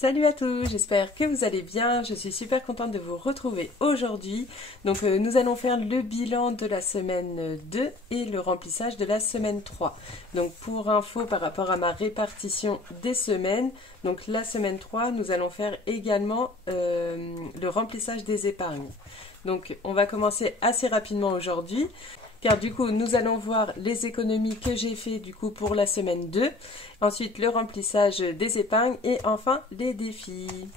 Salut à tous, j'espère que vous allez bien. Je suis super contente de vous retrouver aujourd'hui. Donc nous allons faire le bilan de la semaine 2 et le remplissage de la semaine 3. Donc pour info par rapport à ma répartition des semaines, donc la semaine 3, nous allons faire également le remplissage des épargnes. Donc on va commencer assez rapidement aujourd'hui. Car du coup, nous allons voir les économies que j'ai fait du coup pour la semaine 2. Ensuite, le remplissage des épargnes et enfin les défis.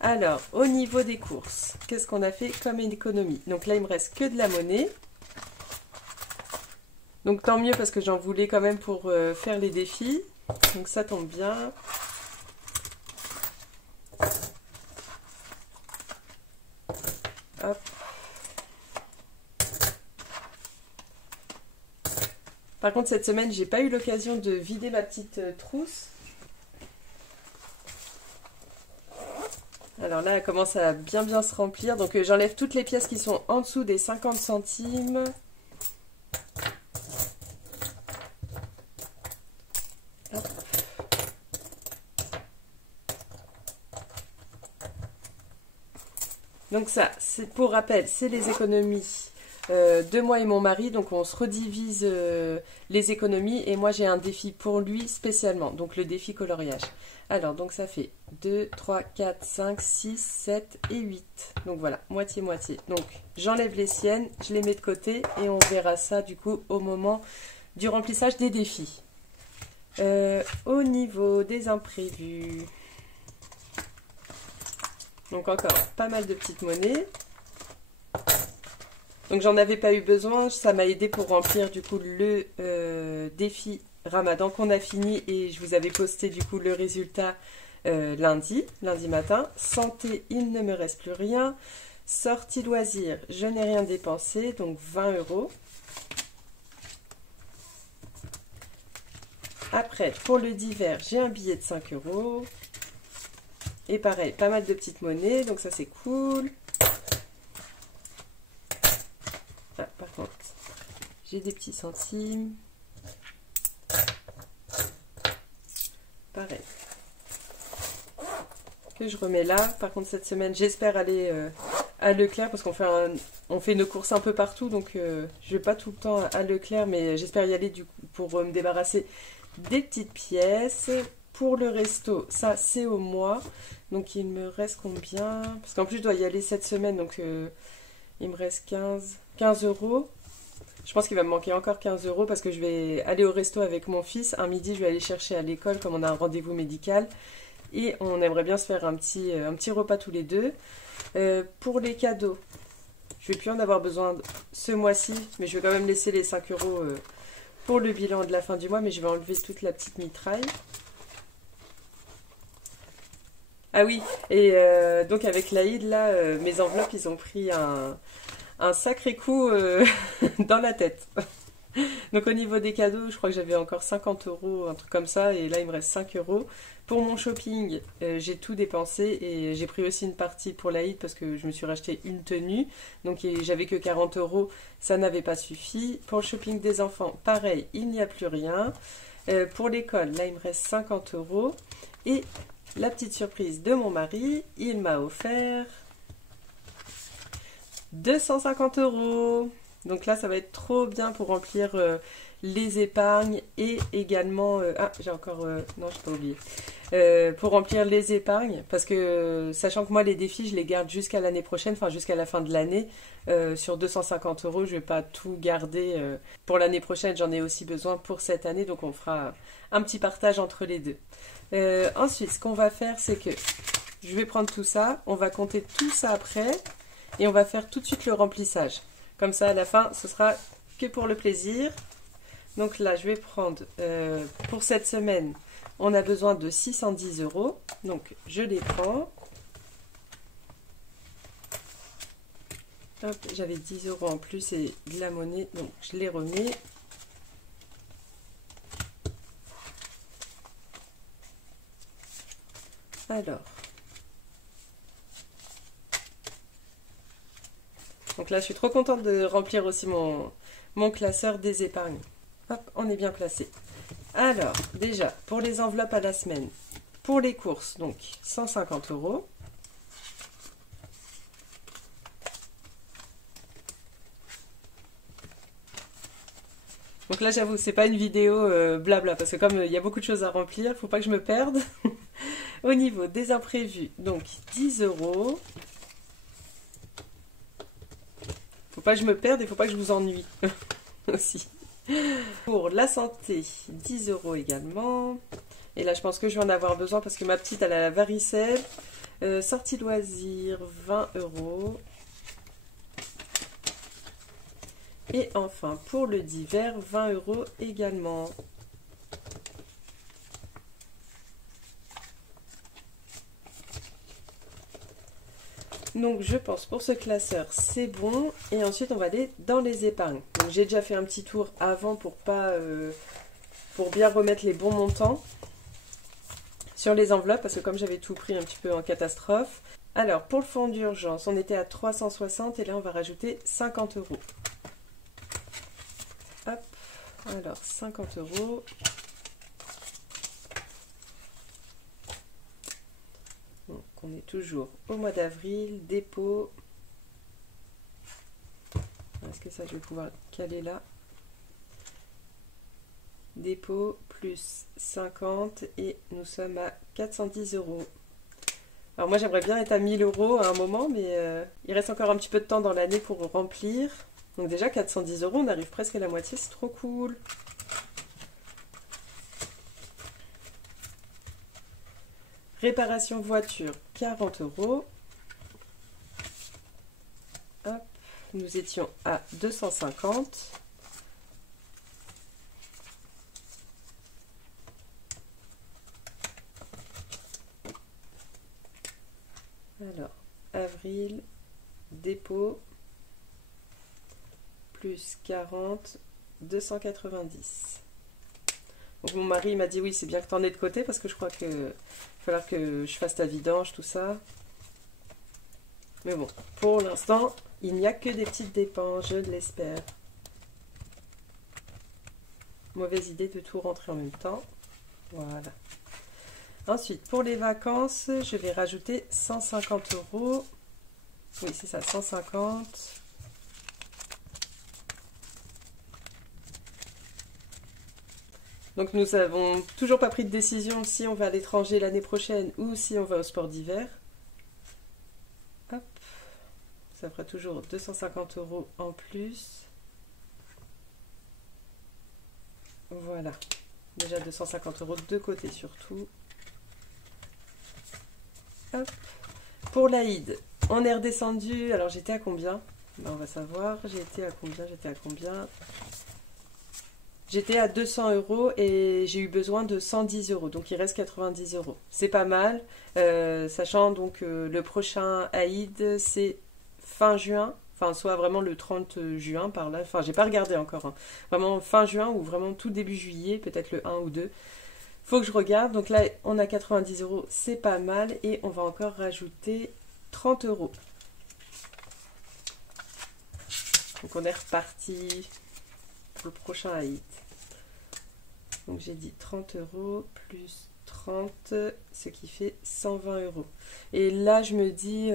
Alors, au niveau des courses, qu'est-ce qu'on a fait comme économie? Donc là, il me reste que de la monnaie. Donc tant mieux parce que j'en voulais quand même pour faire les défis. Donc ça tombe bien. Hop. Par contre, cette semaine, j'ai pas eu l'occasion de vider ma petite trousse. Alors là, elle commence à bien se remplir. Donc j'enlève toutes les pièces qui sont en dessous des 50 centimes. Hop. Donc ça, c'est pour rappel, c'est les économies de moi et mon mari, donc on se redivise les économies et moi j'ai un défi pour lui spécialement, donc le défi coloriage. Alors donc ça fait 2, 3, 4, 5, 6, 7 et 8. Donc voilà, moitié-moitié. Donc j'enlève les siennes, je les mets de côté et on verra ça du coup au moment du remplissage des défis. Au niveau des imprévus, donc encore pas mal de petites monnaies. Donc j'en avais pas eu besoin, ça m'a aidé pour remplir du coup le défi Ramadan qu'on a fini et je vous avais posté du coup le résultat lundi matin. Santé, il ne me reste plus rien. Sortie loisirs, je n'ai rien dépensé, donc 20 €. Après, pour le divers, j'ai un billet de 5 €. Et pareil, pas mal de petites monnaies, donc ça c'est cool. Ah, par contre, j'ai des petits centimes. Pareil. Que je remets là. Par contre, cette semaine, j'espère aller à Leclerc parce qu'on fait nos courses un peu partout. Donc, je vais pas tout le temps à Leclerc, mais j'espère y aller du coup pour me débarrasser des petites pièces. Pour le resto, ça c'est au mois. Donc, il me reste combien? Parce qu'en plus, je dois y aller cette semaine. Donc, il me reste 15 €. Je pense qu'il va me manquer encore 15 € parce que je vais aller au resto avec mon fils. Un midi, je vais aller chercher à l'école comme on a un rendez-vous médical. Et on aimerait bien se faire un petit repas tous les deux. Pour les cadeaux, je vais plus en avoir besoin ce mois-ci. Mais je vais quand même laisser les 5 € pour le bilan de la fin du mois. Mais je vais enlever toute la petite mitraille. Ah oui, et donc avec l'Aïd, là, mes enveloppes, ils ont pris un sacré coup dans la tête. Donc au niveau des cadeaux, je crois que j'avais encore 50 €, un truc comme ça, et là il me reste 5 €. Pour mon shopping, j'ai tout dépensé et j'ai pris aussi une partie pour l'Aïd parce que je me suis racheté une tenue. Donc j'avais que 40 €, ça n'avait pas suffi. Pour le shopping des enfants, pareil, il n'y a plus rien. Pour l'école, là il me reste 50 €. Et la petite surprise de mon mari, il m'a offert 250 €. Donc là, ça va être trop bien pour remplir les épargnes et également... ah, j'ai encore... non, je n'ai pas oublié. Pour remplir les épargnes, parce que sachant que moi, les défis, je les garde jusqu'à l'année prochaine, enfin jusqu'à la fin de l'année. Sur 250 €, je ne vais pas tout garder. Pour l'année prochaine, j'en ai aussi besoin pour cette année, donc on fera un petit partage entre les deux. Ensuite, ce qu'on va faire, c'est que je vais prendre tout ça, on va compter tout ça après, et on va faire tout de suite le remplissage. Comme ça, à la fin, ce sera que pour le plaisir. Donc là, je vais prendre, pour cette semaine, on a besoin de 610 €. Donc, je les prends. Hop, j'avais 10 € en plus et de la monnaie, donc je les remets. Alors. Donc là, je suis trop contente de remplir aussi mon classeur des épargnes. Hop, on est bien placé. Alors, déjà, pour les enveloppes à la semaine, pour les courses, donc 150 €. Donc là, j'avoue, c'est pas une vidéo blabla, parce que comme il y a beaucoup de choses à remplir, faut pas que je me perde. Au niveau des imprévus, donc 10 €. Faut pas que je me perde et faut pas que je vous ennuie aussi. Pour la santé, 10 € également. Et là, je pense que je vais en avoir besoin parce que ma petite, elle a la varicelle. Sortie loisirs, 20 €. Et enfin, pour le divers, 20 € également. Donc je pense pour ce classeur c'est bon. Et ensuite on va aller dans les épargnes. Donc j'ai déjà fait un petit tour avant pour bien remettre les bons montants sur les enveloppes, parce que comme j'avais tout pris un petit peu en catastrophe. Alors pour le fonds d'urgence, on était à 360 et là on va rajouter 50 €. Hop, alors 50 €. Donc on est toujours au mois d'avril, dépôt. Est-ce que ça je vais pouvoir caler là? Dépôt plus 50 et nous sommes à 410 €. Alors moi j'aimerais bien être à 1000 € à un moment, mais il reste encore un petit peu de temps dans l'année pour remplir. Donc déjà 410 €, on arrive presque à la moitié, c'est trop cool. Réparation voiture, 40 €. Hop, nous étions à 250. Alors, avril, dépôt, plus 40, 290. Donc mon mari m'a dit oui, c'est bien que tu en aies de côté parce que je crois qu'il va falloir que je fasse ta vidange, tout ça. Mais bon, pour l'instant, il n'y a que des petites dépenses, je l'espère. Mauvaise idée de tout rentrer en même temps. Voilà. Ensuite, pour les vacances, je vais rajouter 150 €. Oui, c'est ça, 150. Donc nous n'avons toujours pas pris de décision si on va à l'étranger l'année prochaine ou si on va au sport d'hiver. Hop, ça fera toujours 250 € en plus. Voilà, déjà 250 € de côté surtout. Hop. Pour l'Aïd, on est redescendu. Alors j'étais à combien? Ben, on va savoir. J'étais à combien? J'étais à 200 € et j'ai eu besoin de 110 €. Donc il reste 90 €. C'est pas mal. Sachant donc le prochain Aïd, c'est fin juin. Enfin, soit vraiment le 30 juin par là. Enfin, j'ai pas regardé encore. Hein. Vraiment fin juin ou vraiment tout début juillet, peut-être le 1 ou 2. Faut que je regarde. Donc là, on a 90 €, c'est pas mal. Et on va encore rajouter 30 €. Donc on est reparti pour le prochain Aïd. Donc j'ai dit 30 € plus 30, ce qui fait 120 €. Et là, je me dis,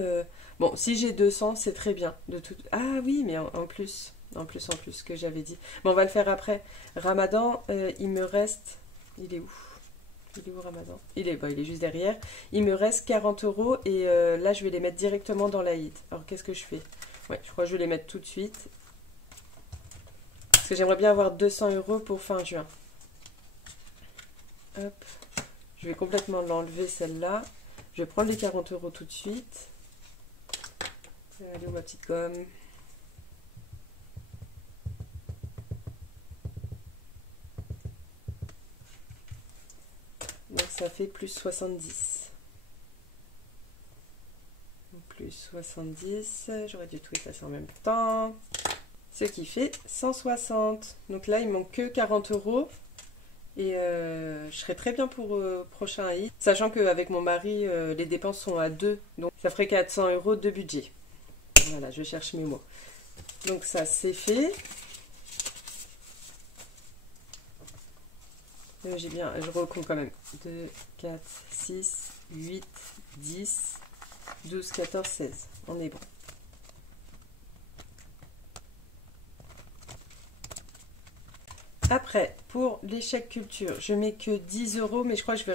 bon, si j'ai 200, c'est très bien. Ah oui, mais en plus, que j'avais dit. Bon, on va le faire après. Ramadan, il me reste... Il est où? Il est où Ramadan? Il est juste derrière. Il me reste 40 € et là, je vais les mettre directement dans l'Aïd. Alors, qu'est-ce que je fais? Ouais, je crois que je vais les mettre tout de suite. Parce que j'aimerais bien avoir 200 € pour fin juin. Hop. Je vais complètement l'enlever celle-là. Je vais prendre les 40 € tout de suite. Allez, où ma petite gomme? Donc ça fait plus 70. Plus 70. J'aurais dû tout effacer en même temps. Ce qui fait 160. Donc là, il manque que 40 €. Et je serai très bien pour prochain Aïd. Sachant qu'avec mon mari, les dépenses sont à 2. Donc ça ferait 400 € de budget. Voilà, je cherche mes mots. Donc ça, c'est fait. J'ai bien, je recompte quand même. 2, 4, 6, 8, 10, 12, 14, 16. On est bon. Après, pour l'échec culture, je mets que 10 €, mais je crois que je vais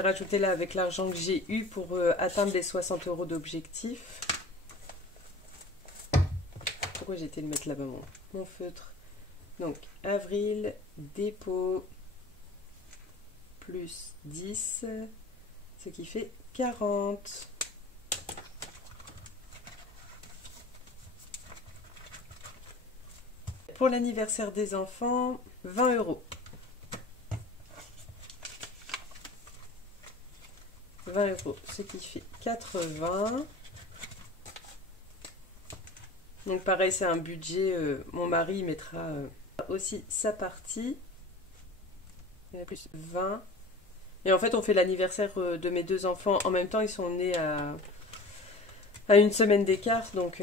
rajouter là avec l'argent que j'ai eu pour atteindre les 60 € d'objectif. Pourquoi j'ai été le mettre là-bas, mon feutre? Donc, avril, dépôt, plus 10, ce qui fait 40. Pour l'anniversaire des enfants, 20 €. 20 €, ce qui fait 80. Donc pareil, c'est un budget, mon mari mettra aussi sa partie. Il y en a plus 20. Et en fait, on fait l'anniversaire de mes deux enfants. En même temps, ils sont nés à une semaine d'écart. Donc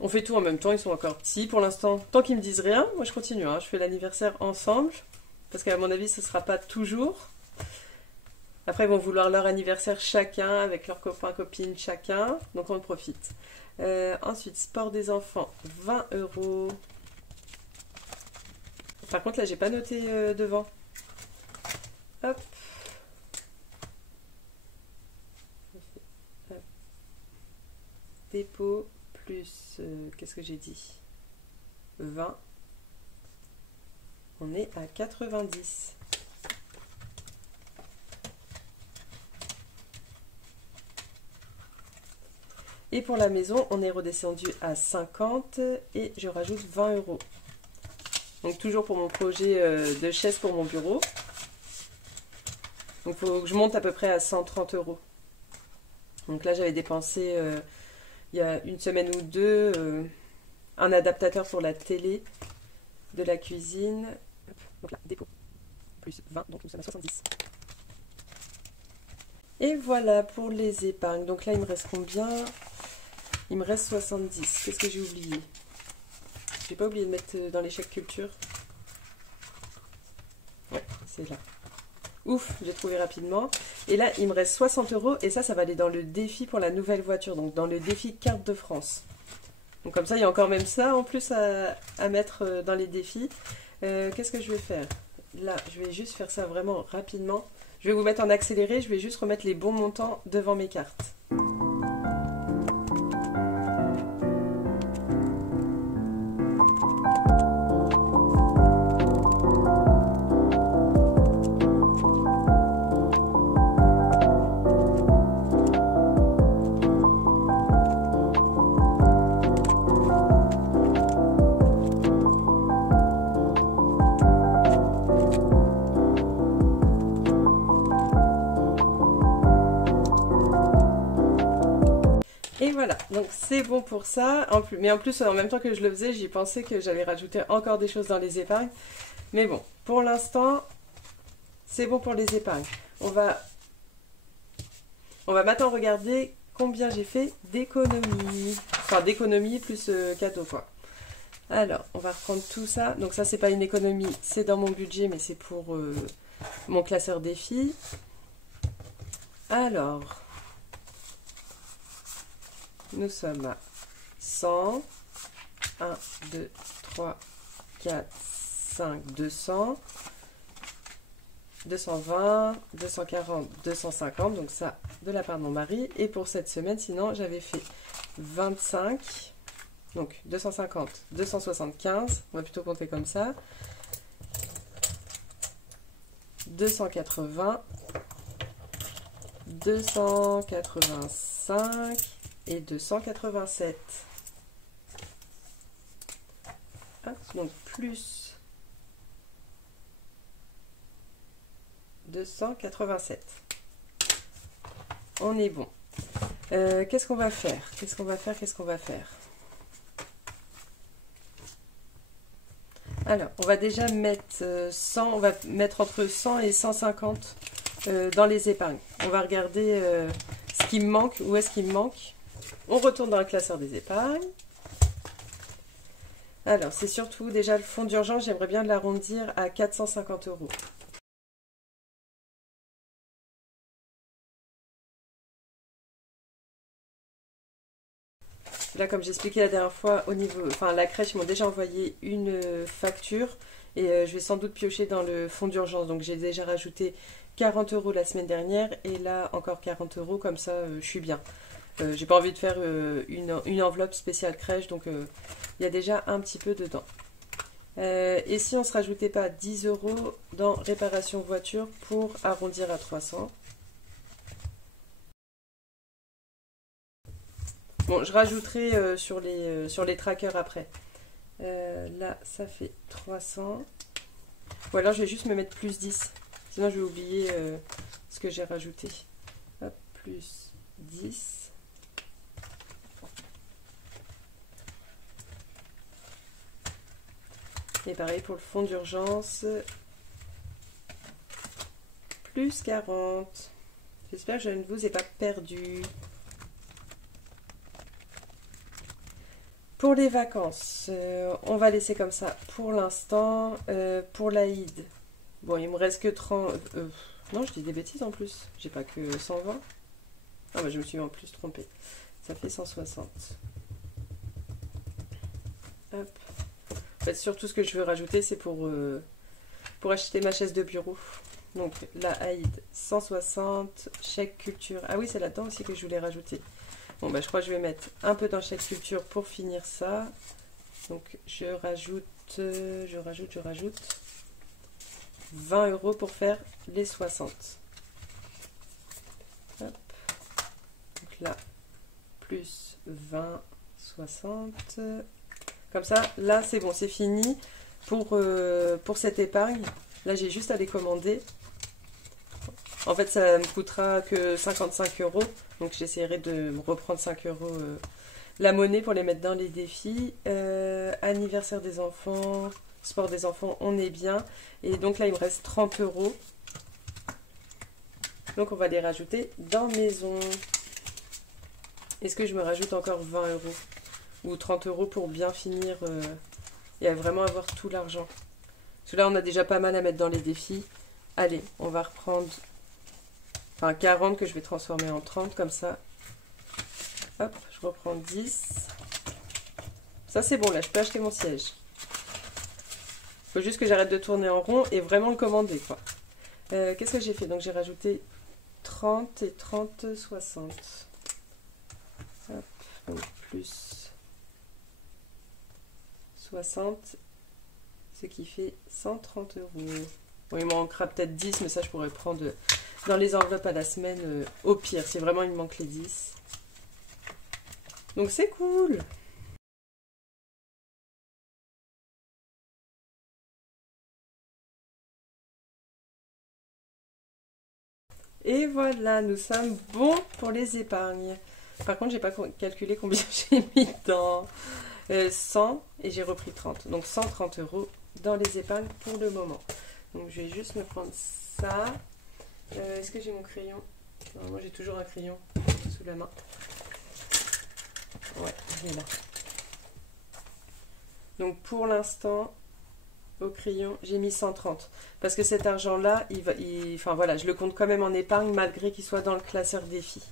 on fait tout en même temps, ils sont encore petits. Pour l'instant, tant qu'ils me disent rien, moi je continue. Hein. Je fais l'anniversaire ensemble. Parce qu'à mon avis, ce ne sera pas toujours. Après, ils vont vouloir leur anniversaire chacun, avec leurs copains, copines, chacun. Donc on en profite. Ensuite, sport des enfants, 20 €. Par contre, là, j'ai pas noté devant. Hop. Hop. Dépôt plus, qu'est-ce que j'ai dit? 20. On est à 90. Et pour la maison, on est redescendu à 50 et je rajoute 20 €. Donc toujours pour mon projet de chaise pour mon bureau. Donc il faut que je monte à peu près à 130 €. Donc là j'avais dépensé il y a une semaine ou deux un adaptateur pour la télé de la cuisine. Donc là, dépôt plus 20, donc nous sommes à 70. Et voilà pour les épargnes. Donc là il me reste combien? Il me reste 70. Qu'est-ce que j'ai oublié? J'ai pas oublié de mettre dans les chèques culture. Ouais, c'est là. Ouf, j'ai trouvé rapidement. Et là, il me reste 60 € et ça va aller dans le défi pour la nouvelle voiture. Donc dans le défi carte de France. Donc comme ça, il y a encore même ça en plus à mettre dans les défis. Qu'est-ce que je vais faire? Là, je vais juste faire ça vraiment rapidement. Je vais vous mettre en accéléré. Je vais juste remettre les bons montants devant mes cartes. Et voilà, donc c'est bon pour ça. Mais en plus, en même temps que je le faisais, j'y pensais que j'allais rajouter encore des choses dans les épargnes. Mais bon, pour l'instant, c'est bon pour les épargnes. On va maintenant regarder combien j'ai fait d'économies. Enfin, d'économies plus cadeau, quoi. Alors, on va reprendre tout ça. Donc ça, c'est pas une économie, c'est dans mon budget, mais c'est pour mon classeur défi. Alors... Nous sommes à 100, 1, 2, 3, 4, 5, 200, 220, 240, 250, donc ça de la part de mon mari. Et pour cette semaine, sinon j'avais fait 25, donc 250, 275, on va plutôt compter comme ça, 280, 285, et 287. Donc plus 287. On est bon. Qu'est-ce qu'on va faire? Qu'est-ce qu'on va faire? Alors, on va déjà mettre 100, on va mettre entre 100 et 150 dans les épargnes. On va regarder ce qui me manque, où est-ce qu'il me manque. On retourne dans le classeur des épargnes. Alors, c'est surtout déjà le fonds d'urgence, j'aimerais bien l'arrondir à 450 euros. Là, comme j'expliquais la dernière fois, au niveau, enfin, la crèche, ils m'ont déjà envoyé une facture et je vais sans doute piocher dans le fonds d'urgence. Donc, j'ai déjà rajouté 40 euros la semaine dernière et là, encore 40 euros, comme ça, je suis bien. J'ai pas envie de faire une enveloppe spéciale crèche, donc il y a déjà un petit peu dedans. Et si on ne se rajoutait pas 10 euros dans réparation voiture pour arrondir à 300? Bon, je rajouterai sur les trackers après. Là, ça fait 300. Ou alors, je vais juste me mettre plus 10. Sinon, je vais oublier ce que j'ai rajouté. Hop, plus 10. Et pareil pour le fonds d'urgence. Plus 40. J'espère que je ne vous ai pas perdu. Pour les vacances, on va laisser comme ça pour l'instant. Pour l'Aïd, bon, il me reste que 30... non, je dis des bêtises en plus. J'ai pas que 120. Ah bah je me suis en plus trompée. Ça fait 160. Hop. En fait, surtout ce que je veux rajouter, c'est pour acheter ma chaise de bureau. Donc la Aïd, 160. Chèque culture. Ah oui, c'est là-dedans aussi que je voulais rajouter. Bon, bah, je crois que je vais mettre un peu dans chaque culture pour finir ça. Donc, je rajoute 20 euros pour faire les 60. Hop. Donc là, plus 20, 60. Comme ça, là, c'est bon, c'est fini pour cette épargne. Là, j'ai juste à les commander. En fait, ça me coûtera que 55 euros. Donc, j'essaierai de me reprendre 5 euros la monnaie pour les mettre dans les défis. Anniversaire des enfants, sport des enfants, on est bien. Et donc là, il me reste 30 euros. Donc, on va les rajouter dans maison. Est-ce que je me rajoute encore 20 euros ou 30 euros pour bien finir et vraiment avoir tout l'argent? Parce que là, on a déjà pas mal à mettre dans les défis. Allez, on va reprendre... Enfin, 40 que je vais transformer en 30, comme ça. Hop, je reprends 10. Ça, c'est bon, là, je peux acheter mon siège. Il faut juste que j'arrête de tourner en rond et vraiment le commander, quoi. Qu'est-ce que j'ai fait? Donc, j'ai rajouté 30 et 30, 60. Hop, donc plus 60, ce qui fait 130 euros. Bon, il m'en manquera peut-être 10, mais ça, je pourrais prendre... dans les enveloppes à la semaine, au pire, si vraiment il me manque les 10. Donc c'est cool. Et voilà, nous sommes bons pour les épargnes. Par contre, j'ai pas calculé combien j'ai mis dans 100 et j'ai repris 30. Donc 130 euros dans les épargnes pour le moment. Donc je vais juste me prendre ça. Est-ce que j'ai mon crayon? Non, moi j'ai toujours un crayon sous la main. Ouais, il est là. Donc pour l'instant, au crayon, j'ai mis 130. Parce que cet argent-là, enfin voilà, je le compte quand même en épargne malgré qu'il soit dans le classeur défi.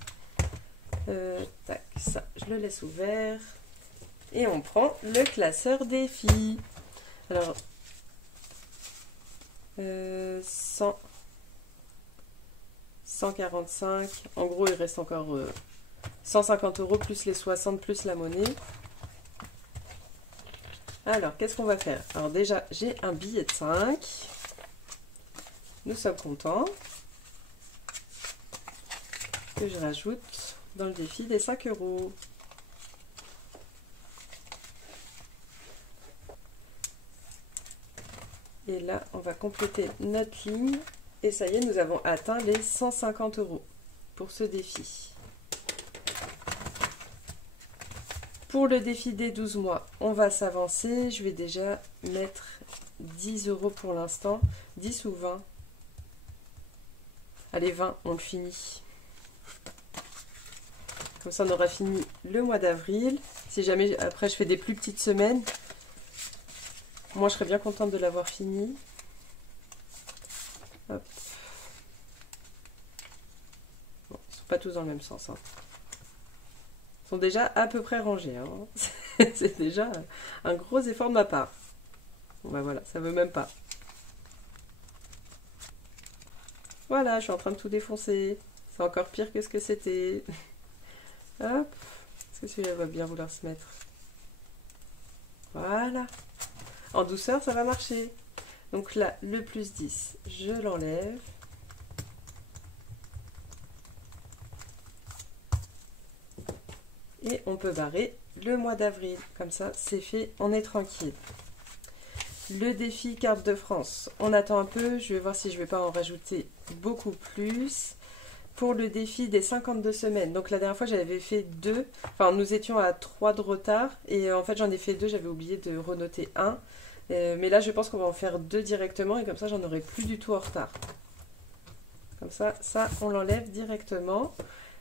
Tac, ça, je le laisse ouvert. Et on prend le classeur défi. Alors, 100. 145. En gros, il reste encore 150 euros plus les 60 plus la monnaie. Alors, qu'est-ce qu'on va faire? Alors déjà, j'ai un billet de 5. Nous sommes contents. Que je rajoute dans le défi des 5 euros. Et là, on va compléter notre ligne. Et ça y est, nous avons atteint les 150 euros pour ce défi. Pour le défi des 12 mois, on va s'avancer. Je vais déjà mettre 10 euros pour l'instant. 10 ou 20? Allez, 20, on le finit. Comme ça, on aura fini le mois d'avril. Si jamais, après, je fais des plus petites semaines, Moi, je serais bien contente de l'avoir fini. Hop. Bon, ils sont pas tous dans le même sens. Hein. Ils sont déjà à peu près rangés. Hein. C'est déjà un gros effort de ma part. Bon, bah voilà, ça veut même pas. Voilà, je suis en train de tout défoncer. C'est encore pire que ce que c'était. Hop. Est-ce que celui-là va bien vouloir se mettre? Voilà. En douceur, ça va marcher. Donc là, le plus 10, je l'enlève. Et on peut barrer le mois d'avril. Comme ça, c'est fait, on est tranquille. Le défi carte de France. On attend un peu, je vais voir si je vais pas en rajouter beaucoup plus. Pour le défi des 52 semaines. Donc la dernière fois, j'avais fait 2. Enfin, nous étions à 3 de retard. Et en fait, j'en ai fait 2, j'avais oublié de renoter 1. Mais là, je pense qu'on va en faire 2 directement. Et comme ça, j'en aurai plus du tout en retard. Comme ça, on l'enlève directement.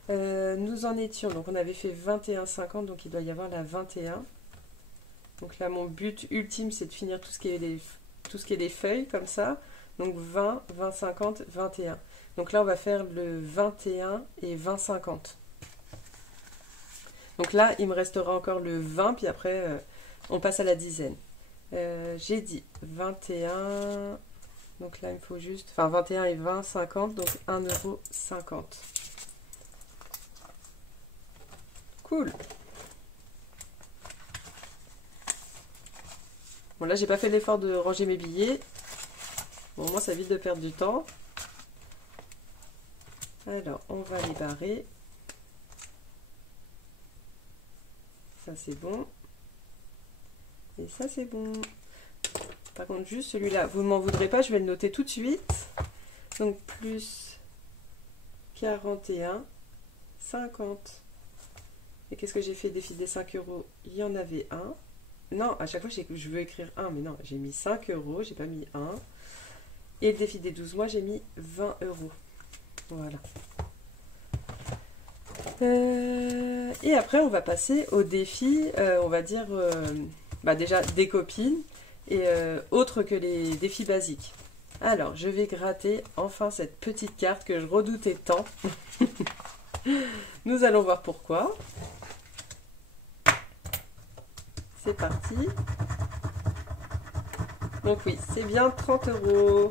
Nous en étions, donc on avait fait 21,50, donc il doit y avoir la 21. Donc là, mon but ultime, c'est de finir tout ce qui est les feuilles, comme ça. Donc 20, 20, 50, 21. Donc là, on va faire le 21 et 20, 50. Donc là, il me restera encore le 20, puis après, on passe à la dizaine. J'ai dit 21, donc là, il me faut juste... Enfin, 21 et 20, 50, donc 1,50 €. Cool. Bon, là, j'ai pas fait l'effort de ranger mes billets. Bon, moi, ça évite de perdre du temps. Alors, on va les barrer. Ça, c'est bon. Et ça, c'est bon. Par contre, juste celui-là, vous ne m'en voudrez pas, je vais le noter tout de suite. Donc, plus 41, 50. Et qu'est-ce que j'ai fait? Défi des 5 €, il y en avait un. Non, à chaque fois, je veux écrire 1, mais non, j'ai mis 5 €, j'ai pas mis 1. Et le défi des 12 mois, j'ai mis 20 €. Voilà. Et après, on va passer au défi, on va dire, déjà des copines et autres que les défis basiques. Alors, je vais gratter enfin cette petite carte que je redoutais tant. Nous allons voir pourquoi. C'est parti. Donc oui, c'est bien 30 €.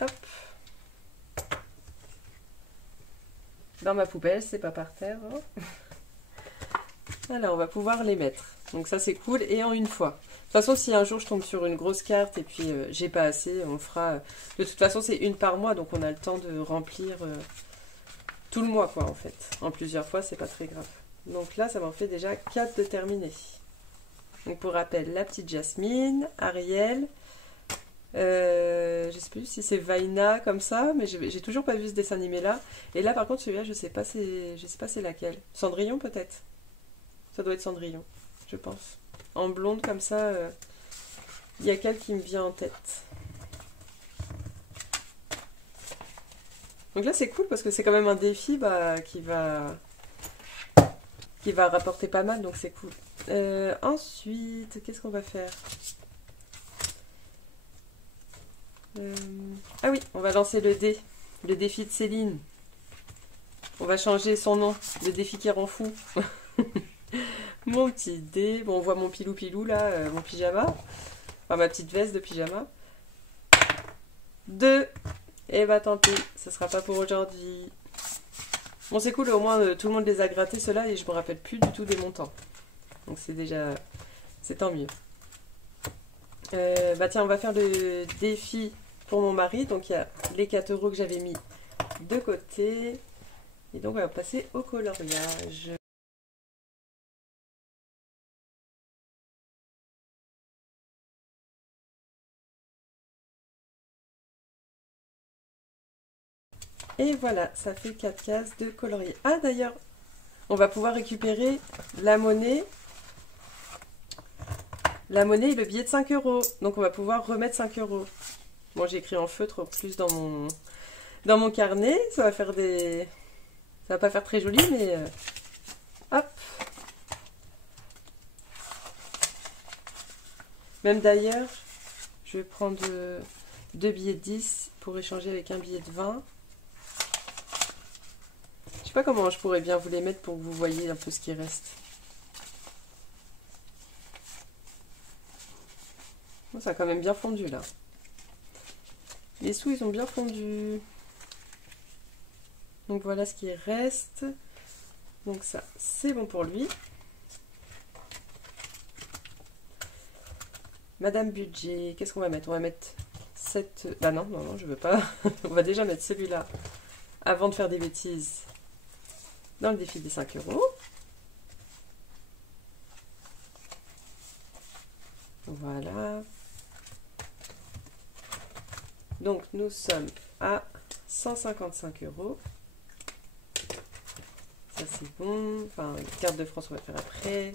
Hop. Dans ma poubelle, c'est pas par terre. Hein. Alors, on va pouvoir les mettre. Donc ça, c'est cool. Et en une fois. De toute façon, si un jour je tombe sur une grosse carte et puis j'ai pas assez, on fera... De toute façon, c'est une par mois, donc on a le temps de remplir tout le mois, quoi, en fait. En plusieurs fois, c'est pas très grave. Donc là, ça m'en fait déjà 4 de terminés. Donc pour rappel, la petite Jasmine, Ariel, je sais plus si c'est Vaina comme ça, mais j'ai toujours pas vu ce dessin animé là. Et là, par contre, celui-là, je sais pas c'est laquelle. Cendrillon peut-être. Ça doit être Cendrillon, je pense. En blonde comme ça, il y a qu'elle qui me vient en tête. Donc là c'est cool parce que c'est quand même un défi qui va rapporter pas mal, donc c'est cool. Ensuite, qu'est-ce qu'on va faire? Ah oui, on va lancer le défi de Céline. On va changer son nom, le défi qui rend fou. Mon petit dé. Bon, on voit mon pilou là, mon pyjama. Enfin, ma petite veste de pyjama. 2. Et bah tant pis, ce sera pas pour aujourd'hui. Bon, c'est cool, au moins tout le monde les a grattés ceux-là et je me rappelle plus du tout des montants. Donc c'est déjà... c'est tant mieux. Tiens, on va faire le défi pour mon mari. Donc il y a les 4 € que j'avais mis de côté. Et donc on va passer au coloriage. Et voilà, ça fait 4 cases de colorier. Ah d'ailleurs, on va pouvoir récupérer la monnaie et le billet de 5 €. Donc on va pouvoir remettre 5 €. Bon, j'ai écrit en feutre plus dans mon carnet. Ça va faire des Ça va pas faire très joli, mais hop. Même d'ailleurs, je vais prendre 2 billets de 10 pour échanger avec un billet de 20. Je sais pas comment je pourrais bien vous les mettre pour que vous voyez un peu ce qui reste. Bon, ça a quand même bien fondu là. Les sous, ils ont bien fondu. Donc voilà ce qui reste. Donc ça, c'est bon pour lui. Madame Budget, qu'est-ce qu'on va mettre? On va mettre 7... Bah non, non, non, je veux pas. On va déjà mettre celui-là avant de faire des bêtises dans le défi des 5 €. Voilà. Donc nous sommes à 155 €. Ça c'est bon. Enfin, carte de France on va faire après.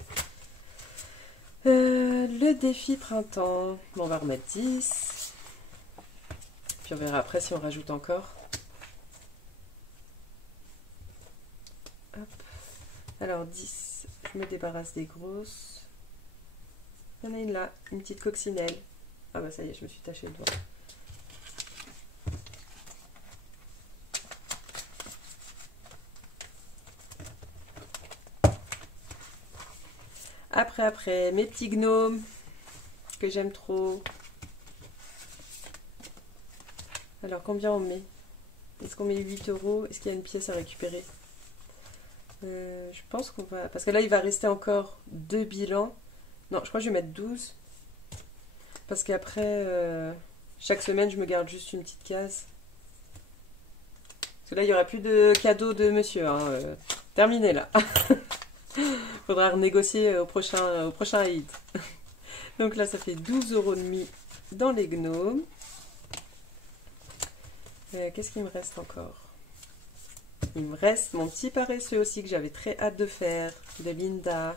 Le défi printemps, bon, on va remettre 10. Puis on verra après si on rajoute encore. Hop. Alors 10, je me débarrasse des grosses. Il y en a une là, une petite coccinelle. Ah bah ça y est, je me suis taché le doigt. Après, mes petits gnomes que j'aime trop. Alors, combien on met? Est-ce qu'on met 8 €? Est-ce qu'il y a une pièce à récupérer? Je pense qu'on va... Parce que là, il va rester encore 2 bilans. Non, je crois que je vais mettre 12. Parce qu'après, chaque semaine, je me garde juste une petite case. Parce que là, il n'y aura plus de cadeaux de monsieur. Hein. Terminé, là. Faudra renégocier au prochain Aïd. Donc là, ça fait 12,5 € dans les gnomes. Qu'est-ce qu'il me reste encore? Il me reste mon petit paresseux aussi que j'avais très hâte de faire, de Linda.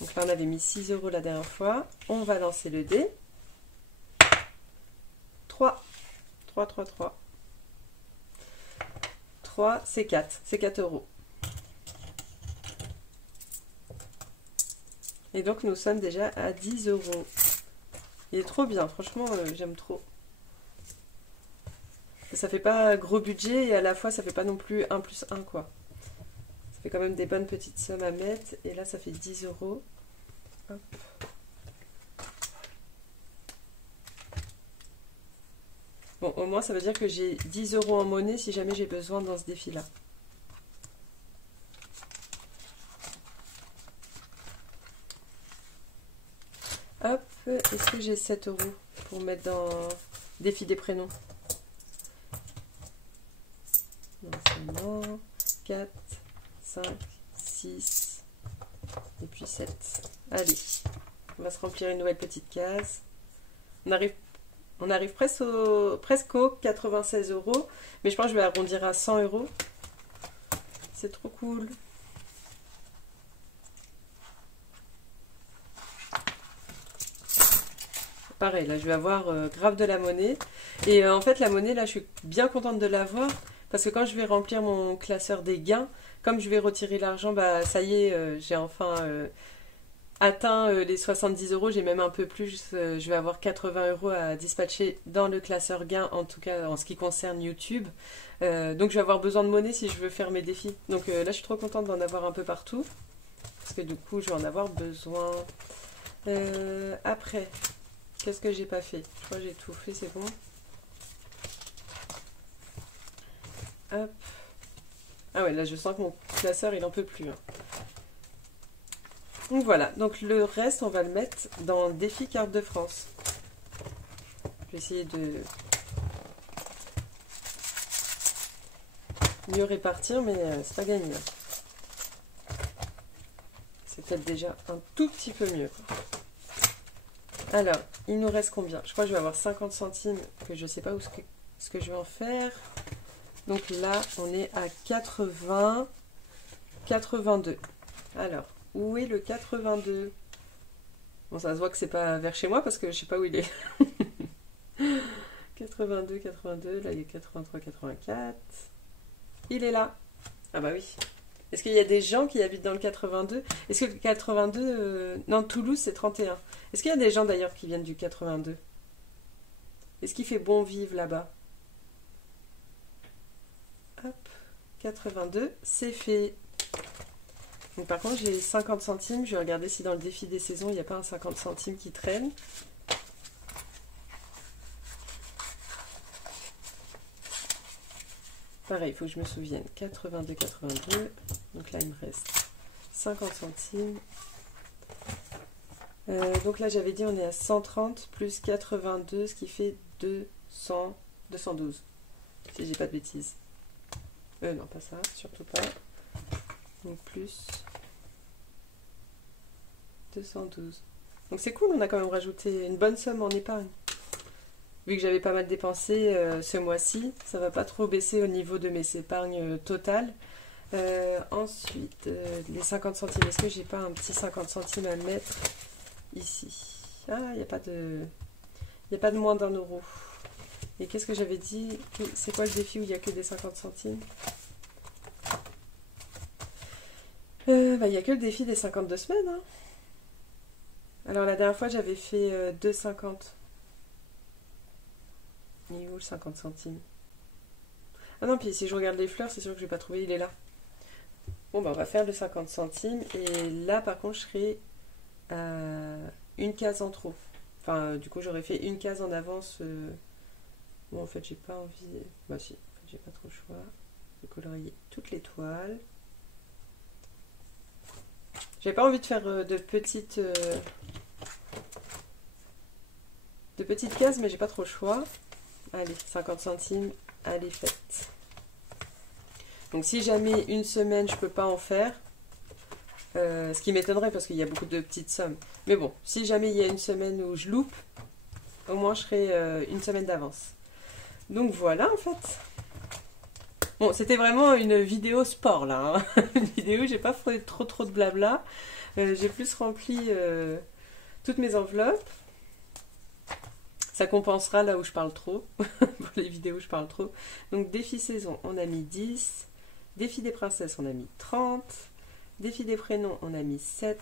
Donc là, on avait mis 6 € la dernière fois. On va lancer le dé. 3. 3, 3, 3. 3, c'est 4. C'est 4 €. Et donc, nous sommes déjà à 10 €. Il est trop bien. Franchement, j'aime trop. Ça fait pas gros budget et à la fois, ça fait pas non plus 1 plus 1, quoi. Ça fait quand même des bonnes petites sommes à mettre. Et là, ça fait 10 €. Hop. Bon, au moins, ça veut dire que j'ai 10 € en monnaie si jamais j'ai besoin dans ce défi-là. Hop, est-ce que j'ai 7 € pour mettre dans défi des prénoms? Non, c'est non. 4, 5, 6 et puis 7. Allez, on va se remplir une nouvelle petite case. On arrive presque aux 96 €, mais je pense que je vais arrondir à 100 €. C'est trop cool. Pareil, là je vais avoir grave de la monnaie. Et en fait la monnaie, là je suis bien contente de l'avoir. Parce que quand je vais remplir mon classeur des gains, comme je vais retirer l'argent, bah ça y est, j'ai enfin atteint les 70 €. J'ai même un peu plus, je vais avoir 80 € à dispatcher dans le classeur gains, en tout cas en ce qui concerne YouTube. Donc je vais avoir besoin de monnaie si je veux faire mes défis. Donc là je suis trop contente d'en avoir un peu partout. Parce que du coup je vais en avoir besoin. Après... Qu'est-ce que j'ai pas fait? Je crois que j'ai tout fait, c'est bon. Hop. Ah ouais, là je sens que mon classeur il en peut plus. Hein. Donc voilà, donc le reste on va le mettre dans défi carte de France. Je vais essayer de mieux répartir, mais c'est pas gagné. C'est peut-être déjà un tout petit peu mieux. Quoi. Alors, il nous reste combien? Je crois que je vais avoir 50 centimes, que je ne sais pas où ce que je vais en faire. Donc là, on est à 80, 82. Alors, où est le 82? Bon, ça se voit que c'est pas vers chez moi, parce que je sais pas où il est. 82, 82, là il est 83, 84. Il est là. Ah bah oui. Est-ce qu'il y a des gens qui habitent dans le 82? Est-ce que le 82... Non, Toulouse, c'est 31. Est-ce qu'il y a des gens d'ailleurs qui viennent du 82? Est-ce qu'il fait bon vivre là-bas? Hop, 82, c'est fait. Donc par contre, j'ai 50 centimes. Je vais regarder si dans le défi des saisons, il n'y a pas un 50 centimes qui traîne. Pareil, il faut que je me souvienne. 82, 82. Donc là, il me reste 50 centimes. Donc là, j'avais dit on est à 130 plus 82, ce qui fait 200, 212. Si j'ai pas de bêtises. Non, pas ça, surtout pas. Donc plus 212. Donc c'est cool, on a quand même rajouté une bonne somme en épargne. Vu que j'avais pas mal dépensé ce mois-ci, ça va pas trop baisser au niveau de mes épargnes totales. Ensuite, les 50 centimes. Est-ce que j'ai pas un petit 50 centimes à mettre ici? Ah, il n'y a pas de moins d'1 euro. Et qu'est-ce que j'avais dit? C'est quoi le défi où il n'y a que des 50 centimes? Il n'y a que le défi des 52 semaines. Hein. Alors la dernière fois, j'avais fait 2,50. Il est où le 50 centimes? Ah non, puis si je regarde les fleurs, c'est sûr que je vais pas trouver, il est là. Bon, bah on va faire le 50 centimes. Et là, par contre, je serai une case en trop. Enfin, du coup, j'aurais fait une case en avance. Bon, en fait, j'ai pas envie... Bah si, en fait, j'ai pas trop le choix. Je vais colorier toutes les toiles. J'ai pas envie de faire de petites cases, mais j'ai pas trop le choix. Allez, 50 centimes, allez, faites. Donc si jamais une semaine je peux pas en faire, ce qui m'étonnerait parce qu'il y a beaucoup de petites sommes. Mais bon, si jamais il y a une semaine où je loupe, au moins je serai une semaine d'avance. Donc voilà en fait. Bon, c'était vraiment une vidéo sport là. Hein. Une vidéo où j'ai pas fait trop de blabla. J'ai plus rempli toutes mes enveloppes. Ça compensera là où je parle trop. Pour les vidéos où je parle trop. Donc défi saison, on a mis 10. Défi des princesses, on a mis 30. Défi des prénoms, on a mis 7.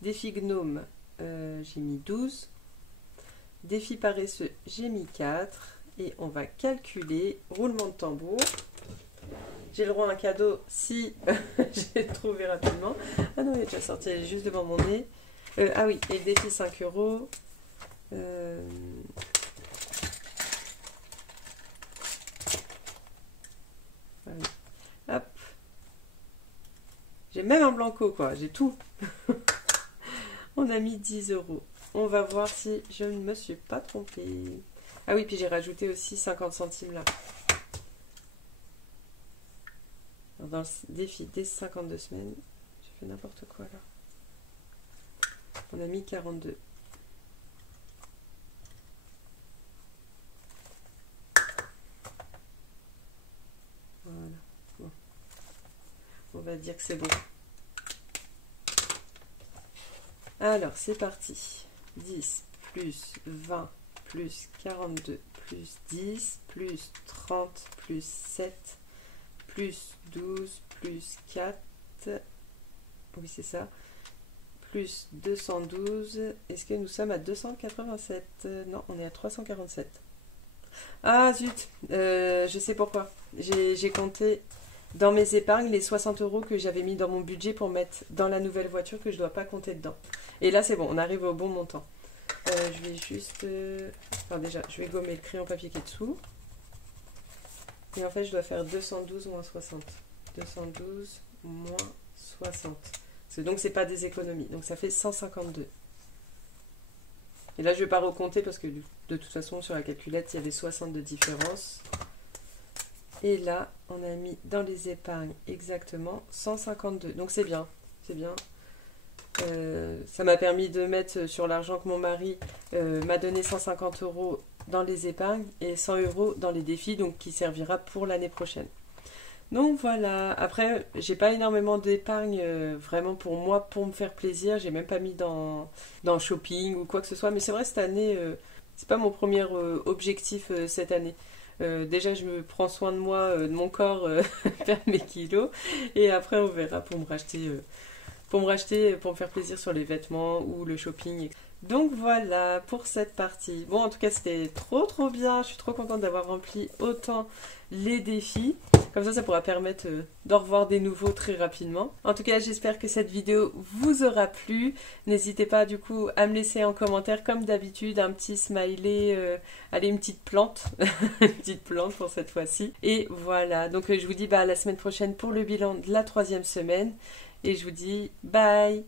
Défi gnome, j'ai mis 12. Défi paresseux, j'ai mis 4. Et on va calculer, roulement de tambour. J'ai le droit à un cadeau si j'ai trouvé rapidement. Ah non, il est déjà sorti, elle est juste devant mon nez. Ah oui, et le défi 5 euros. Allez. Hop. J'ai même un blanco, quoi. J'ai tout. On a mis 10 euros. On va voir si je ne me suis pas trompée. Ah oui, puis j'ai rajouté aussi 50 centimes là. Dans le défi des 52 semaines, j'ai fait n'importe quoi là. On a mis 42. Voilà. Bon. On va dire que c'est bon. Alors, c'est parti. 10 plus 20 plus 42 plus 10 plus 30 plus 7 plus 12 plus 4. Oui, c'est ça. Plus 212. Est-ce que nous sommes à 287? Non, on est à 347. Ah zut, je sais pourquoi. J'ai compté dans mes épargnes les 60 euros que j'avais mis dans mon budget pour mettre dans la nouvelle voiture que je ne dois pas compter dedans. Et là, c'est bon, on arrive au bon montant. Je vais juste... Enfin déjà, je vais gommer le crayon papier qui est dessous. Et en fait, je dois faire 212 moins 60. 212 moins 60. Donc, c'est pas des économies. Donc, ça fait 152. Et là, je ne vais pas recompter parce que de toute façon, sur la calculette, il y avait 60 de différence. Et là, on a mis dans les épargnes exactement 152. Donc, c'est bien. C'est bien. Ça m'a permis de mettre sur l'argent que mon mari m'a donné 150 euros dans les épargnes et 100 euros dans les défis, donc qui servira pour l'année prochaine. Donc voilà, après j'ai pas énormément d'épargne vraiment pour moi, pour me faire plaisir, j'ai même pas mis dans shopping ou quoi que ce soit, mais c'est vrai cette année, c'est pas mon premier objectif cette année. Déjà je me prends soin de moi, de mon corps, faire mes kilos, et après on verra pour me racheter, pour me faire plaisir sur les vêtements ou le shopping. Donc voilà pour cette partie. Bon, en tout cas c'était trop bien, je suis trop contente d'avoir rempli autant les défis. Comme ça pourra permettre d'en revoir des nouveaux très rapidement. En tout cas, j'espère que cette vidéo vous aura plu. N'hésitez pas du coup à me laisser en commentaire comme d'habitude un petit smiley, allez, une petite plante, une petite plante pour cette fois-ci. Et voilà, donc je vous dis à la semaine prochaine pour le bilan de la 3e semaine. Et je vous dis bye!